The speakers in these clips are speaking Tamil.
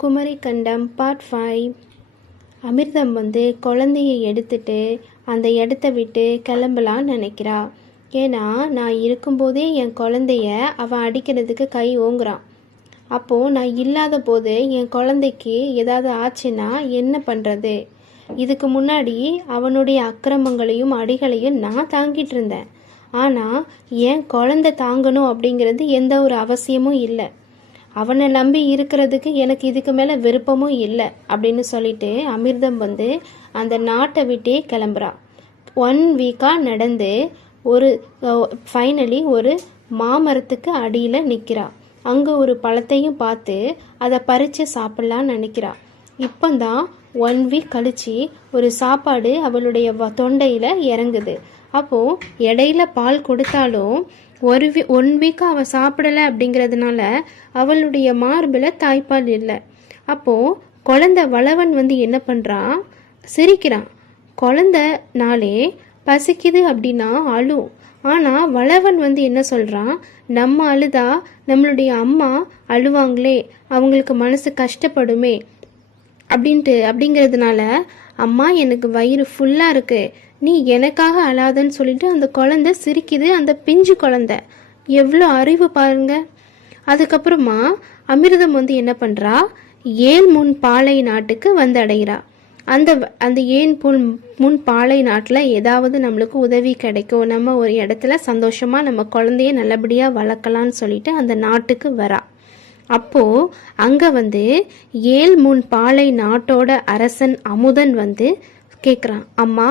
குமரி கண்டம் பார்ட் 5. அமிர்தம் குழந்தையை எடுத்துட்டு அந்த இடத்த விட்டு கிளம்பலான்னு நினைக்கிறா. ஏன்னா நான் இருக்கும்போதே என் குழந்தைய அவன் அடிக்கிறதுக்கு கை ஓங்குறான். அப்போது நான் இல்லாத போது என் குழந்தைக்கு ஏதாவது ஆச்சுன்னா என்ன பண்ணுறது? இதுக்கு முன்னாடி அவனுடைய அக்கிரமங்களையும் அடிகளையும் நான் தாங்கிட்டு இருந்தேன். ஆனால் என் குழந்தை தாங்கணும் அப்படிங்கிறது எந்த ஒரு அவசியமும் இல்லை. அவனை நம்பி இருக்கிறதுக்கு எனக்கு இதுக்கு மேலே விருப்பமும் இல்லை அப்படின்னு சொல்லிட்டு அமிர்தம் அந்த நாட்டை விட்டே கிளம்புறா. 1 வீக்காக நடந்து ஃபைனலி ஒரு மாமரத்துக்கு அடியில் நிற்கிறா. அங்கே ஒரு பழத்தையும் பார்த்து அதை பறித்து சாப்பிட்லான்னு நினைக்கிறா. இப்போதான் 1 வீக் கழித்து ஒரு சாப்பாடு அவளுடைய தொண்டையில் இறங்குது. அப்போது இடையில பால் கொடுத்தாலும் 1 வீக்காக அவள் சாப்பிடலை அப்படிங்கிறதுனால அவளுடைய மார்பில் தாய்ப்பால் இல்லை. அப்போது குழந்தை வளவன் என்ன பண்ணுறான்? சிரிக்கிறான். குழந்தைனாலே பசிக்குது அப்படின்னா அழும். ஆனால் வளவன் என்ன சொல்கிறான்? நம்ம அழுதா நம்மளுடைய அம்மா அழுவாங்களே, அவங்களுக்கு மனசு கஷ்டப்படுமே அப்படிங்கிறதுனால அம்மா எனக்கு வயிறு ஃபுல்லாக இருக்கு, நீ எனக்காக அழாதன்னு சொல்லிட்டு அந்த குழந்தை சிரிக்குது. அந்த பிஞ்சு குழந்தை எவ்வளோ அறிவு பாருங்க. அதுக்கப்புறமா அமிர்தம் என்ன பண்ணுறா? ஏழ்முன் பாலை நாட்டுக்கு அடைகிறா. அந்த முன் பாலை நாட்டில் ஏதாவது நம்மளுக்கு உதவி கிடைக்கும், நம்ம ஒரு இடத்துல சந்தோஷமாக நம்ம குழந்தைய நல்லபடியாக வளர்க்கலான்னு சொல்லிட்டு அந்த நாட்டுக்கு வரா. அப்போது அங்கே ஏழ்முன் பாலை நாட்டோட அரசன் அமுதன் கேட்குறான், அம்மா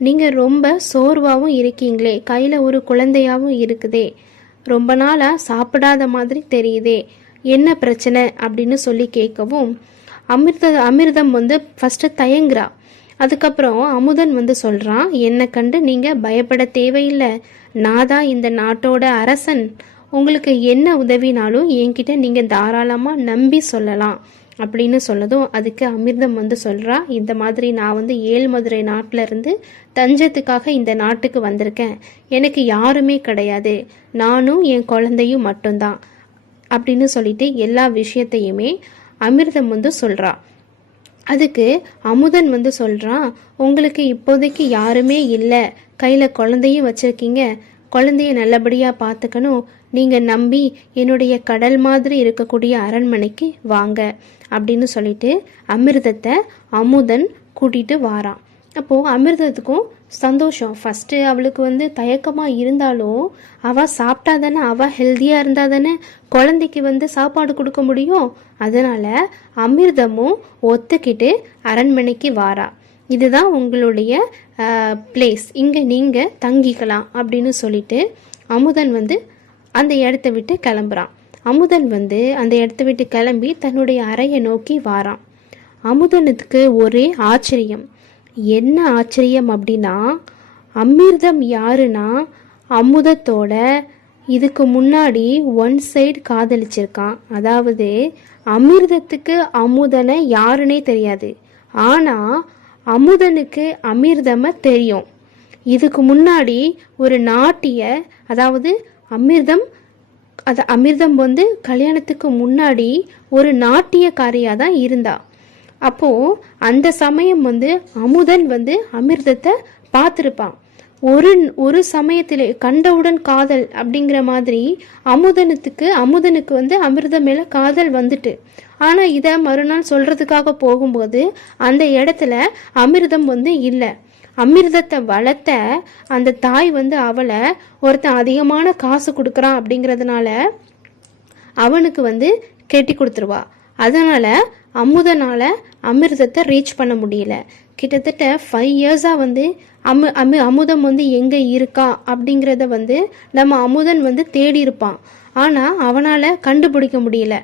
நீங்கள் ரொம்ப சோர்வாகவும் இருக்கீங்களே, கையில் ஒரு குழந்தையாகவும் இருக்குதே, ரொம்ப நாளாக சாப்பிடாத மாதிரி தெரியுதே, என்ன பிரச்சனை அப்படின்னு சொல்லி கேட்கவும் அமிர்தம் ஃபஸ்ட்டு தயங்குறா. அதுக்கப்புறம் அமுதன் சொல்கிறான், என்னை கண்டு நீங்கள் பயப்பட தேவையில்லை, நான் தான் இந்த நாட்டோட அரசன், உங்களுக்கு என்ன உதவினாலும் என்கிட்ட நீங்கள் தாராளமாக நம்பி சொல்லலாம் அப்படின்னு சொல்லதும் அதுக்கு அமிர்தம் சொல்கிறா, இந்த மாதிரி நான் ஏழ்மதுரை நாட்டில் இருந்து தஞ்சத்துக்காக இந்த நாட்டுக்கு வந்திருக்கேன், எனக்கு யாருமே கிடையாது, நானும் என் குழந்தையும் மட்டும்தான் அப்படின்னு சொல்லிட்டு எல்லா விஷயத்தையுமே அமிர்தம் சொல்கிறா. அதுக்கு அமுதன் சொல்கிறான், உங்களுக்கு இப்போதைக்கு யாருமே இல்லை, கையில் குழந்தையும் வச்சுருக்கீங்க, குழந்தைய நல்லபடியாக பார்த்துக்கணும், நீங்கள் நம்பி என்னுடைய கடல் மாதிரி இருக்கக்கூடிய அரண்மனைக்கு வாங்க அப்படின்னு சொல்லிட்டு அமிர்தத்தை அமுதன் கூட்டிகிட்டு வாரான். அப்போது அமிர்தத்துக்கும் சந்தோஷம். ஃபஸ்ட்டு அவளுக்கு தயக்கமாக இருந்தாலும் அவள் சாப்பிட்டா தானே, அவள் ஹெல்த்தியாக இருந்தால் தானே குழந்தைக்கு சாப்பாடு கொடுக்க முடியும். அதனால் அமிர்தமும் ஒத்துக்கிட்டு அரண்மனைக்கு வாரா. இதுதான் உங்களுடைய பிளேஸ், இங்கே நீங்கள் தங்கிக்கலாம் அப்படின்னு சொல்லிட்டு அமுதன் அந்த இடத்த விட்டு கிளம்புறான். அமுதன் அந்த இடத்த விட்டு கிளம்பி தன்னுடைய அறையை நோக்கி வாரான். அமுதனுக்கு ஒரே ஆச்சரியம். என்ன ஆச்சரியம் அப்படின்னா, அமிர்தம் யாருன்னா அமுதத்தோட இதுக்கு முன்னாடி 1 சைடு காதலிச்சிருக்கான். அதாவது அமிர்தத்துக்கு அமுதனை யாருன்னே தெரியாது, ஆனால் அமுதனுக்கு அமிர்தமை தெரியும். இதுக்கு முன்னாடி ஒரு நாட்டிய, அதாவது அமிர்தம் கல்யாணத்துக்கு முன்னாடி ஒரு நாட்டியக்காரியாக தான் இருந்தா. அப்போது அந்த சமயம் அமுதன் அமிர்தத்தை பார்த்துருப்பான். ஒரு சமயத்திலே கண்டவுடன் காதல் அப்படிங்கிற மாதிரி அமுதனுக்கு அமிர்தம் மேலே காதல் வந்துட்டு. ஆனால் இதை மறுநாள் சொல்கிறதுக்காக போகும்போது அந்த இடத்துல அமிர்தம் இல்லை. அமிர்தத்தை வளர்த்த அந்த தாய் அவளை ஒருத்தன் அதிகமான காசு கொடுக்குறான் அப்படிங்கிறதுனால அவனுக்கு கெட்டி கொடுத்துருவா. அதனால் அமுதனால் அமிர்தத்தை ரீச் பண்ண முடியல. கிட்டத்தட்ட 5 இயர்ஸாக அமுதம் எங்கே இருக்கா அப்படிங்கிறத நம்ம அமுதன் தேடி இருப்பான். ஆனால் அவனால் கண்டுபிடிக்க முடியல.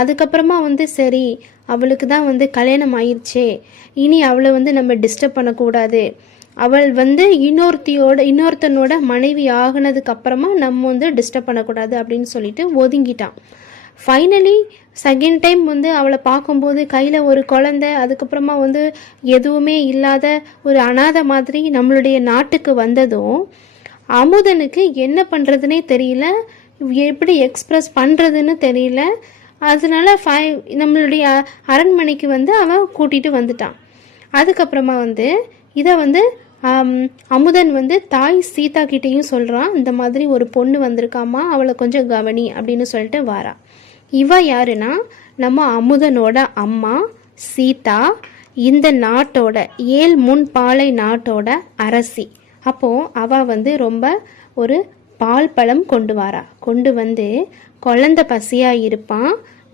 அதுக்கப்புறமா சரி, அவளுக்கு தான் கல்யாணம் ஆயிடுச்சே, இனி அவளை நம்ம டிஸ்டர்ப் பண்ணக்கூடாது, அவள் இன்னொருத்தனோட மனைவி ஆகினதுக்கு அப்புறமா நம்ம டிஸ்டர்ப் பண்ணக்கூடாது அப்படின்னு சொல்லிட்டு ஒதுங்கிட்டான். ஃபைனலி செகண்ட் டைம் அவளை பார்க்கும்போது கையில் ஒரு குழந்தை, அதுக்கப்புறமா எதுவுமே இல்லாத ஒரு அனாதை மாதிரி நம்மளுடைய நாட்டுக்கு வந்ததும் அமுதனுக்கு என்ன பண்ணுறதுனே தெரியல, எப்படி எக்ஸ்பிரஸ் பண்ணுறதுன்னு தெரியல. அதனால நம்மளுடைய அரண்மனைக்கு வந்து அவன் கூட்டிகிட்டு வந்துட்டான். அதுக்கப்புறமா வந்து இதை வந்து அமுதன் வந்து தாய் சீதா கிட்டேயும் சொல்கிறான், இந்த மாதிரி ஒரு பொண்ணு வந்திருக்காமா, அவளை கொஞ்சம் கவனி அப்படின்னு சொல்லிட்டு வாரா. இவ யாருன்னா நம்ம அமுதனோட அம்மா சீதா, இந்த நாட்டோட 7 முன்பாலை நாட்டோட அரசி. அப்போது அவள் வந்து ரொம்ப ஒரு பால் பழம் கொண்டு வாரா. கொண்டு வந்து குழந்தை பசியாக இருப்பான்,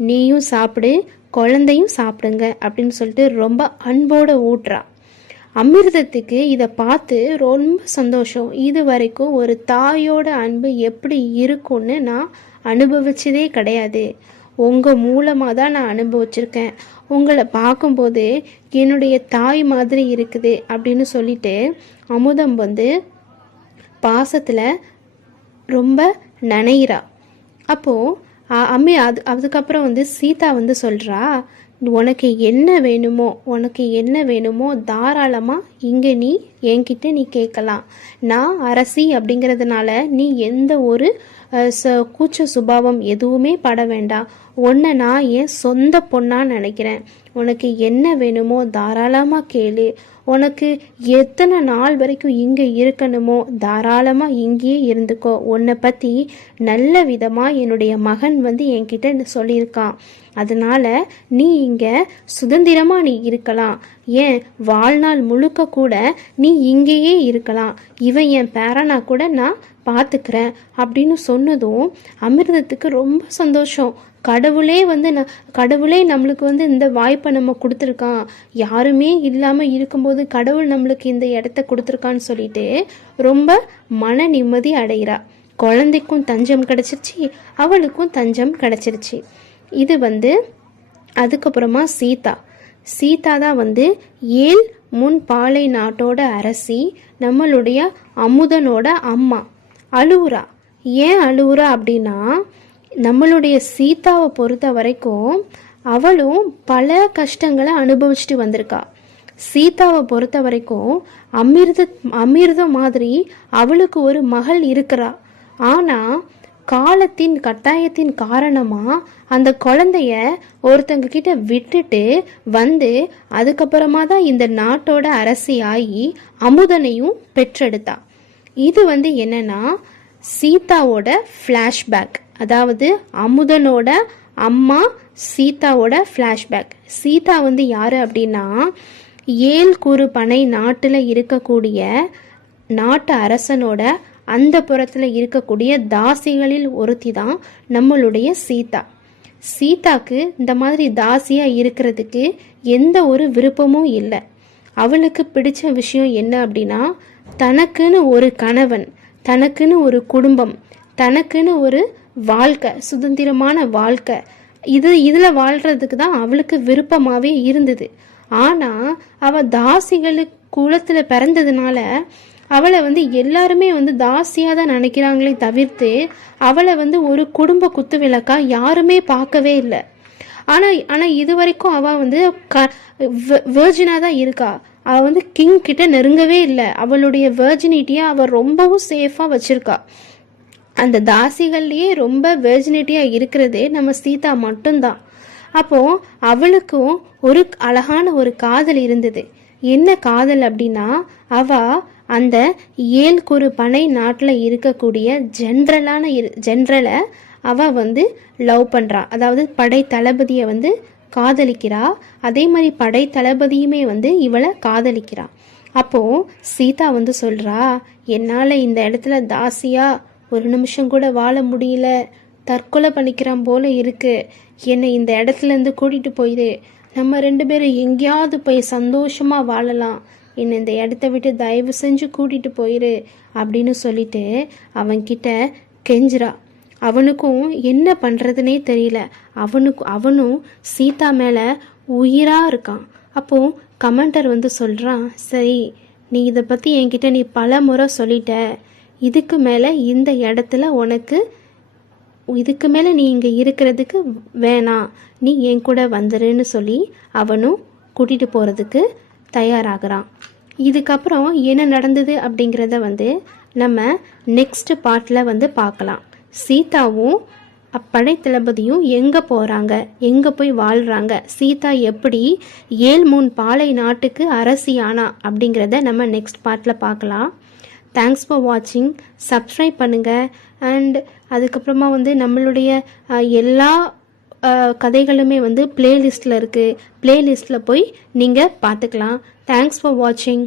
நீயும் சாப்பிடு, குழந்தையும் சாப்பிடுங்க அப்படின்னு சொல்லிட்டு ரொம்ப அன்போடு ஊட்டுறா. அமிர்தத்துக்கு இதை பார்த்து ரொம்ப சந்தோஷம். இது வரைக்கும் ஒரு தாயோட அன்பு எப்படி இருக்கும்னு நான் அனுபவிச்சதே கிடையாது. உங்கள் மூலமாக தான் நான் அனுபவிச்சிருக்கேன். உங்களை பார்க்கும்போது என்னுடைய தாய் மாதிரி இருக்குது அப்படின்னு சொல்லிட்டு அமுதம் வந்து பாசத்தில் ரொம்ப நனைகிறா. அப்போது அதுக்கப்புறம் வந்து சீதா வந்து சொல்கிறா, உனக்கு என்ன வேணுமோ தாராளமாக இங்கே நீ என்கிட்ட நீ கேட்கலாம். நான் அரசி அப்படிங்கிறதுனால நீ எந்த ஒரு கூச்ச சுபாவம் எதுவுமே பட வேண்டாம். உன்னை நான் என் சொந்த பொண்ணாக நினைக்கிறேன். உனக்கு என்ன வேணுமோ தாராளமாக கேளு. உனக்கு எத்தனை நாள் வரைக்கும் இங்கே இருக்கணுமோ தாராளமாக இங்கேயே இருந்துக்கோ. உன்னை பற்றி நல்ல விதமாக என்னுடைய மகன் வந்து என்கிட்ட சொல்லியிருக்கான். அதனால் நீ இங்கே சுதந்திரமாக நீ இருக்கலாம். ஏன் வாழ்நாள் முழுக்க கூட நீ இங்கேயே இருக்கலாம். இவன் என் பேரனா கூட நான் பார்த்துக்கிறேன் அப்படின்னு சொன்னதும் அமிர்தத்துக்கு ரொம்ப சந்தோஷம். கடவுளே நம்மளுக்கு வந்து இந்த வாய்ப்பை நம்ம கொடுத்துருக்கான். யாருமே இல்லாமல் இருக்கும்போது கடவுள் நம்மளுக்கு இந்த இடத்த கொடுத்துருக்கான்னு சொல்லிட்டு ரொம்ப மன நிம்மதி அடைகிறா. குழந்தைக்கும் தஞ்சம் கிடச்சிருச்சு, அவளுக்கும் தஞ்சம் கிடச்சிருச்சு. இது வந்து அதுக்கப்புறமா சீதா தான் வந்து 7 முன்பாலை நாட்டோட அரசி, நம்மளுடைய அமுதனோட அம்மா. அழுவுறா. ஏன் அழுவுறா அப்படின்னா, நம்மளுடைய சீதாவை பொறுத்த வரைக்கும் அவளும் பல கஷ்டங்களை அனுபவிச்சுட்டு வந்திருக்கா. சீதாவை பொறுத்த வரைக்கும் அமிர்தம் மாதிரி அவளுக்கு ஒரு மகள் இருக்கிறா. ஆனால் காலத்தின் கட்டாயத்தின் காரணமாக அந்த குழந்தைய ஒருத்தங்க கிட்ட விட்டுட்டு வந்து அதுக்கப்புறமா தான் இந்த நாட்டோட அரசி ஆகி அமுதனையும் பெற்றெடுத்தா. இது வந்து என்னன்னா சீதாவோட ஃப்ளாஷ்பேக். அதாவது அமுதனோட அம்மா சீதாவோட ஃப்ளாஷ்பேக். சீதா வந்து யாரு அப்படின்னா 7 குறு பனை நாட்டில் இருக்கக்கூடிய நாட்டு அரசனோட அந்த புறத்தில் இருக்கக்கூடிய தாசிகளில் ஒருத்தி தான் நம்மளுடைய சீதாக்கு இந்த மாதிரி தாசியாக இருக்கிறதுக்கு எந்த ஒரு விருப்பமும் இல்லை. அவளுக்கு பிடிச்ச விஷயம் என்ன அப்படின்னா, தனக்குன்னு ஒரு கணவன், தனக்குன்னு ஒரு குடும்பம், தனக்குன்னு ஒரு வாழ்க்கை, சுதந்திரமான வாழ்க்கை, இதில் வாழ்கிறதுக்கு தான் அவளுக்கு விருப்பமாகவே இருந்தது. ஆனால் அவள் தாசிகளுக்கு குலத்தில் பிறந்ததுனால அவளை வந்து எல்லாருமே வந்து தாசியாக தான் நினைக்கிறாங்களே தவிர்த்து அவளை வந்து ஒரு குடும்ப குத்து விளக்கா யாருமே பார்க்கவே இல்லை. ஆனால் இது வரைக்கும் அவள் வந்து வேர்ஜினாக தான் இருக்கா. அவள் வந்து கிங் கிட்ட நெருங்கவே இல்லை. அவளுடைய வேர்ஜினிட்டியை அவள் ரொம்பவும் சேஃபாக வச்சிருக்கா. அந்த தாசிகள்லேயே ரொம்ப வேர்ஜினிட்டியாக இருக்கிறதே நம்ம சீதா மட்டும்தான். அப்போது அவளுக்கும் ஒரு அழகான ஒரு காதல் இருந்தது. என்ன காதல் அப்படின்னா, அவள் அந்த 7 குறு பனை நாட்டில் இருக்கக்கூடிய ஜென்ரலை அவள் வந்து லவ் பண்ணுறா. அதாவது படை தளபதியை வந்து காதலிக்கிறா. அதே மாதிரி படை தளபதியுமே வந்து இவளை காதலிக்கிறா. அப்போது சீதா வந்து சொல்கிறா, என்னால் இந்த இடத்துல தாசியாக ஒரு நிமிஷம் கூட வாழ முடியல, தற்கொலை பண்ணிக்கிறான் போல இருக்கு, என்னை இந்த இடத்துலேருந்து கூட்டிகிட்டு போயிடு, நம்ம 2 பேரும் எங்கேயாவது போய் சந்தோஷமாக வாழலாம், என்னை இந்த இடத்த விட்டு தயவு செஞ்சு கூட்டிகிட்டு போயிரு அப்படின்னு சொல்லிட்டு அவன்கிட்ட கெஞ்சுறா. அவனுக்கும் என்ன பண்ணுறதுனே தெரியல. அவனும் சீதா மேலே உயிராக இருக்கான். அப்போது கமெண்டர் வந்து சொல்கிறான், சரி நீ இதை பற்றி என்கிட்ட நீ பல முறை சொல்லிட்ட, இதுக்கு மேலே இந்த இடத்துல இதுக்கு மேலே நீ இங்கே இருக்கிறதுக்கு வேணாம், நீ என் கூட வந்துருன்னு சொல்லி அவனும் கூட்டிகிட்டு போகிறதுக்கு தயாராகிறான். இதுக்கப்புறம் என்ன நடந்தது அப்படிங்கிறத வந்து நம்ம நெக்ஸ்ட் பார்ட்டில் வந்து பார்க்கலாம். சீதாவும் படை தளபதியும் எங்கே போகிறாங்க, எங்கே போய் வாழ்கிறாங்க, சீதா எப்படி 7 பாலை நாட்டுக்கு அரசியானா அப்படிங்கிறத நம்ம நெக்ஸ்ட் பார்ட்டில் பார்க்கலாம். தேங்க்ஸ் ஃபார் வாட்சிங். சப்ஸ்கிரைப் பண்ணுங்கள். அண்ட் அதுக்கப்புறமா நம்மளுடைய எல்லா கதைகளுமே பிளேலிஸ்ட்டில் இருக்குது. பிளேலிஸ்ட்டில் போய் நீங்கள் பார்த்துக்கலாம். தேங்க்ஸ் ஃபார் வாட்சிங்.